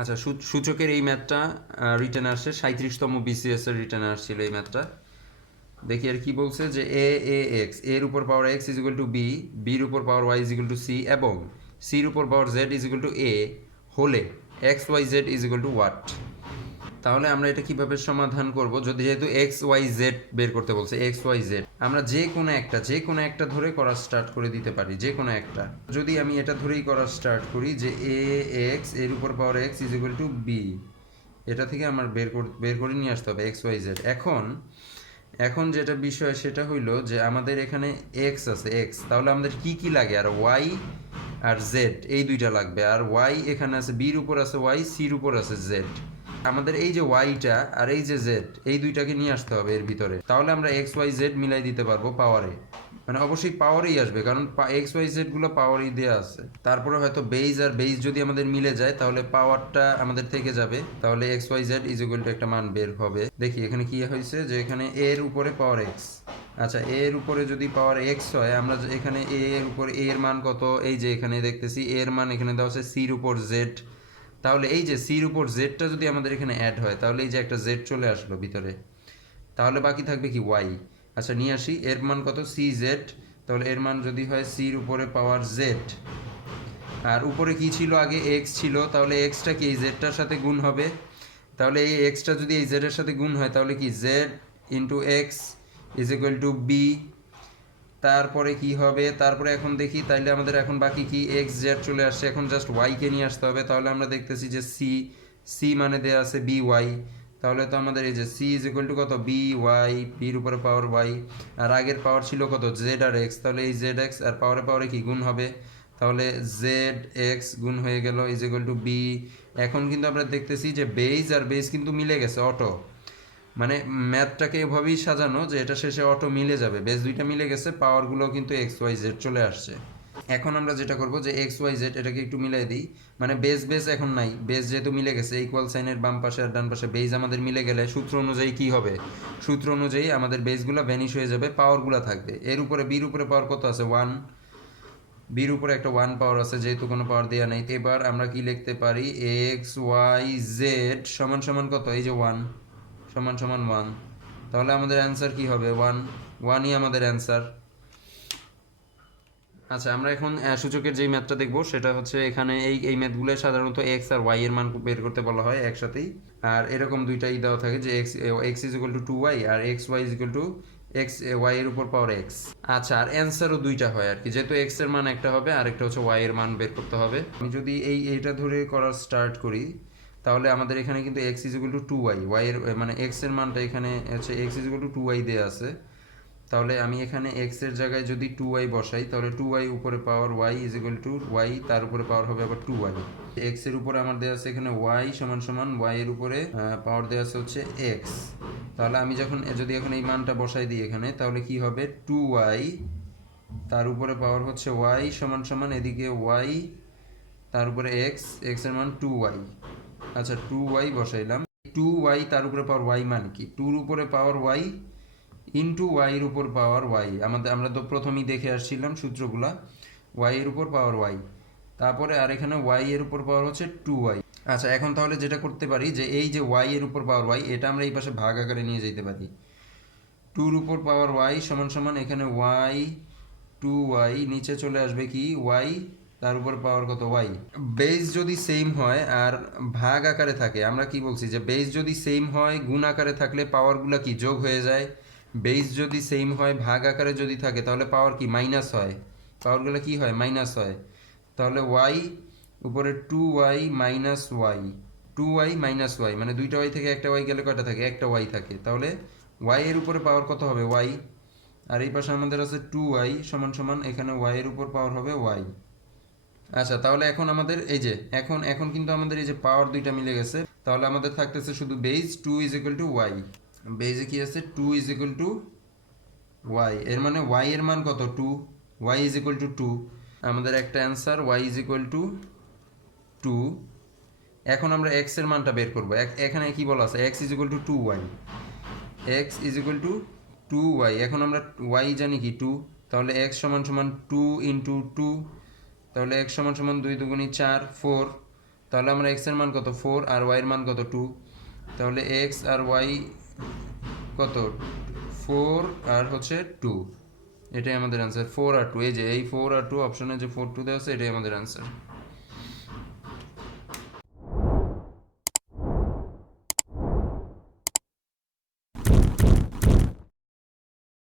আচ্ছা, সূচকের এই ম্যাথটা রিটার্ন আসছে 37তম বিসিএস এর রিটার্ন আসছিল এই ম্যাথটা। দেখি আর কি বলছে যে এ এক্স এর উপর power x is equal to b, বির উপর power y is equal to c এবং সির উপর power z is equal to a হলে x Y Z is equal to what. তাহলে আমরা এটা কিভাবে সমাধান করব? যদি যেহেতু এক্স ওয়াই জেড বের করতে বলছে, এক্স ওয়াই জেড আমরা যে কোনো একটা ধরে করা স্টার্ট করে দিতে পারি, যে কোনো একটা। যদি আমি এটা ধরেই করা স্টার্ট করি যে এ এক্স এর উপর power x is equal to b, এটা থেকে আমার বের করে নিয়ে আসতে হবে এক্স ওয়াই জেড। এখন যেটা বিষয় সেটা হইলো যে আমাদের এখানে এক্স আছে, এক্স, তাহলে আমাদের কি কি লাগে? আর ওয়াই আর জেড এই দুইটা লাগবে। আর ওয়াই এখানে আছে, বির উপর আছে ওয়াই, সির উপর আছে জেড। আমাদের এই যে ওয়াইটা আর এই যে জেড এই দুইটাকে নিয়ে আসতে হবে এর ভিতরে, তাহলে আমরা এক্স ওয়াই জেড মিলাই দিতে পারবো পাওয়ারে। মানে অবশ্যই পাওয়ারেই আসবে, কারণ এক্স ওয়াই জেড গুলো পাওয়ারই দেওয়া আছে। তারপরে হয়তো বেজ আর বেজ যদি আমাদের মিলে যায় তাহলে পাওয়ারটা আমাদের থেকে যাবে, তাহলে X Y Z is equal to একটা মান বের হবে। দেখি এখানে কি হয়েছে যে এখানে এর উপরে পাওয়ার এক্স। আচ্ছা, এর উপরে যদি পাওয়ার এক্স হয়, আমরা এখানে এ এর উপরে এ এর মান কত? এই যে এখানে দেখতেছি এর মান এখানে দেওয়া আছে সির উপর জেড। তাহলে এই যে সির উপর জেডটা যদি আমাদের এখানে অ্যাড হয়, তাহলে এই যে একটা জেড চলে আসলো ভিতরে, তাহলে বাকি থাকবে কি ওয়াই। আচ্ছা, নিয়ে আসি এর মান কত? C Z. তাহলে এর মান যদি হয় সির উপরে পাওয়ার জেড, আর উপরে কি ছিল? আগে এক্স ছিল, তাহলে এক্সটা কি এই জেডটার সাথে গুণ হবে। তাহলে এই এক্সটা যদি এই জেডের সাথে গুণ হয় তাহলে কি Z into X is equal to B. তারপরে কি হবে? তারপরে এখন দেখি, তাইলে আমাদের এখন বাকি কি? এক্স জেড চলে আসছে, এখন জাস্ট ওয়াইকে নিয়ে আসতে হবে। তাহলে আমরা দেখতেছি যে সি মানে দেওয়া আছে বি ওয়াই। তাহলে তো আমাদের এই যে সি ইজ ইকুয়াল টু কত? বি ওয়াই, বির উপরে পাওয়ার ওয়াই, আর আগের পাওয়ার ছিল কত? জেড আর এক্স। তাহলে এই জেড এক্স আর পাওয়ারে কি গুণ হবে? তাহলে জেড এক্স গুণ হয়ে গেল ইজ ইকুয়াল টু বি। এখন কিন্তু আমরা দেখতেছি যে বেজ আর বেজ কিন্তু মিলে গেছে অটো। মানে ম্যাথটাকে এভাবেই সাজানো যে এটা শেষে অটো মিলে যাবে, বেস দুইটা মিলে গেছে, পাওয়ারগুলো কিন্তু এক্স ওয়াই জেড চলে আসছে। এখন আমরা যেটা করব যে এক্স ওয়াই জেড এটাকে একটু মিলাই দিই। মানে বেস এখন নাই, বেস যেহেতু মিলে গেছে, ইকুয়াল সাইনের বাম পাশে আর ডান পাশে বেস আমাদের মিলে গেলে সূত্র অনুযায়ী কি হবে? সূত্র অনুযায়ী আমাদের বেসগুলো ভ্যানিশ হয়ে যাবে, পাওয়ারগুলো থাকবে। এর উপরে বির উপরে পাওয়ার কত আছে? ওয়ান। বির উপরে একটা ওয়ান পাওয়ার আছে, যেহেতু কোনো পাওয়ার দেওয়া নেই। এবার আমরা কি লিখতে পারি? এক্স ওয়াই জেড সমান সমান কত? এই যে ওয়ান সমান সমান ওয়ান। তাহলে আমাদের অ্যান্সার কি হবে? ওয়ান। ওয়ানই আমাদের অ্যান্সার। আচ্ছা, আমরা এখন সূচকের যেই ম্যাথটা দেখবো সেটা হচ্ছে এখানে এই ম্যাথগুলো সাধারণত এক্স আর ওয়াই এর মান বের করতে বলা হয় একসাথেই। আর এরকম দুইটাই দেওয়া থাকে যে X is equal to two Y আর X Y is equal to X Y এর উপর পাওয়ার এক্স। আচ্ছা, আর অ্যান্সারও দুইটা হয় আর কি, যেহেতু এক্স এর মান একটা হবে আর একটা হচ্ছে ওয়াই এর মান বের করতে হবে। আমি যদি এইটা ধরে করা স্টার্ট করি, তাহলে আমাদের এখানে কিন্তু X is equal to two Y, Y এর মানে এক্স এর মানটা এখানে হচ্ছে X is equal to two Y দেওয়া আছে। তাহলে আমি এখানে এক্স এর জায়গায় যদি টু ওয়াই বসাই, তাহলে টু ওয়াই উপরে power y is equal to y, তার উপরে পাওয়ার হবে আবার টু ওয়াই। এক্স এর উপরে আমার দেওয়া আছে এখানে ওয়াই সমান সমান ওয়াই এর উপরে পাওয়ার দেওয়া আছে হচ্ছে এক্স। তাহলে আমি যদি এখন এই মানটা বসাই দিই এখানে, তাহলে কি হবে? টু ওয়াই তার উপরে পাওয়ার হচ্ছে ওয়াই সমান সমান এদিকে ওয়াই তার উপরে এক্স, এক্স এর মান টু ওয়াই। আচ্ছা, টু ওয়াই বসাইলাম। টু ওয়াই তার উপরে পাওয়ার ওয়াই মানে কি? টুর উপরে পাওয়ার ওয়াই ইন্টু ওয়াইয়ের উপর পাওয়ার ওয়াই। আমরা তো প্রথমেই দেখে আসছিলাম সূত্রগুলা, ওয়াইয়ের উপর পাওয়ার ওয়াই, তারপরে আর এখানে ওয়াই এর উপর পাওয়ার হচ্ছে টু ওয়াই। আচ্ছা, এখন তাহলে যেটা করতে পারি যে এই যে ওয়াই এর উপর পাওয়ার ওয়াই এটা আমরা এই পাশে ভাগ আকারে নিয়ে যেতে পারি। টুর উপর পাওয়ার ওয়াই সমান সমান এখানে ওয়াই টু ওয়াই, নিচে চলে আসবে কি? ওয়াই তার উপর পাওয়ার কত? ওয়াই। বেস যদি সেম হয় আর ভাগ আকারে থাকে, আমরা কি বলছি যে বেস যদি সেম হয় গুণ আকারে থাকলে পাওয়ারগুলো কি যোগ হয়ে যায়। বেস যদি সেম হয় ভাগ আকারে যদি থাকে তাহলে পাওয়ার কি মাইনাস হয়, পাওয়ারগুলো কি হয়? মাইনাস হয়। তাহলে ওয়াই উপরে two Y minus Y, two Y minus Y মানে দুইটা ওয়াই থেকে একটা ওয়াই গেলে কয়টা থাকে? একটা ওয়াই থাকে। তাহলে ওয়াই এর উপরে পাওয়ার কত হবে? ওয়াই। আর এই পাশে আমাদের আছে টু ওয়াই সমান সমান এখানে ওয়াই এর উপর পাওয়ার হবে ওয়াই। আচ্ছা, তাহলে এখন আমাদের এই যে এখন এখন কিন্তু আমাদের এই যে পাওয়ার দুইটা মিলে গেছে, তাহলে আমাদের থাকতেছে শুধু base two is equal to Y. বেজে কি আছে? Two is equal to Y, এর মানে ওয়াই এর মান কত? Two. Y is equal to two, আমাদের একটা answer Y is equal to two. এখন আমরা এক্স এর মানটা বের করবো। এখানে কি বলা আছে? X is equal to two Y, X is equal to two Y. এখন আমরা ওয়াই জানি কি? টু। তাহলে এক্স সমান সমান টু ইন্টু টু, তাহলে এক্স সমান সমান দুই দুগুণি চার, ফোর। তাহলে আমরা এক্স এর মান কত 4 আর ওয়াই এর মান কত 2, তাহলে এক্স আর ওয়াই কত 4 আর হচ্ছে 2, এটাই আমাদের অ্যান্সার 4 আর 2। এই যে এই 4 আর 2 অপশনে যে 4 2 দেওয়া আছে এটাই আমাদের অ্যান্সার।